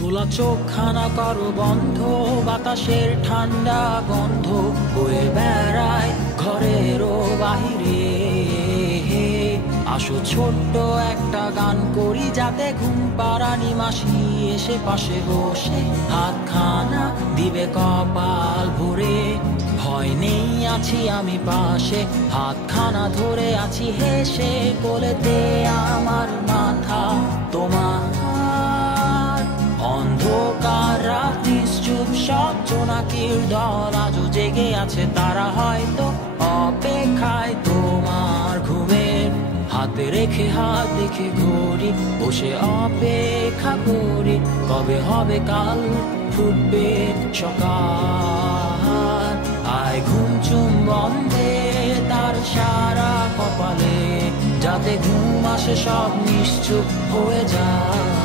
খোলা চোখখানা করো বন্ধ, বাতাসের ঠান্ডা গন্ধ বয়ে বেড়ায় ঘরেরও বাহিরে। আসো ছোট্ট একটা গান করি, যাতে ঘুম পাড়ানি মাসি এসে পাশে বসে হাতখানা দিবে কপাল ভরে। ভয় নেই, আছি আমি পাশে, হাতখানা ধরে আছি হেসে, কোলেতে আমার মাথা তোমার। অন্ধকার রাত নিশ্চুপ, সব জোনাকির দল আজও জেগে আছে, তারা হয়তো অপেক্ষায় তোমার ঘুমের। হাতে রেখে হাত দেখে ঘড়ি, বসে অপেক্ষা করি, কবে হবে কাল, ফুটবে সকাল। আয় ঘুম চুম বন্ধে তার সারা কপালে, যাতে ঘুম আসে সব নিশ্চুপ হয়ে যায়।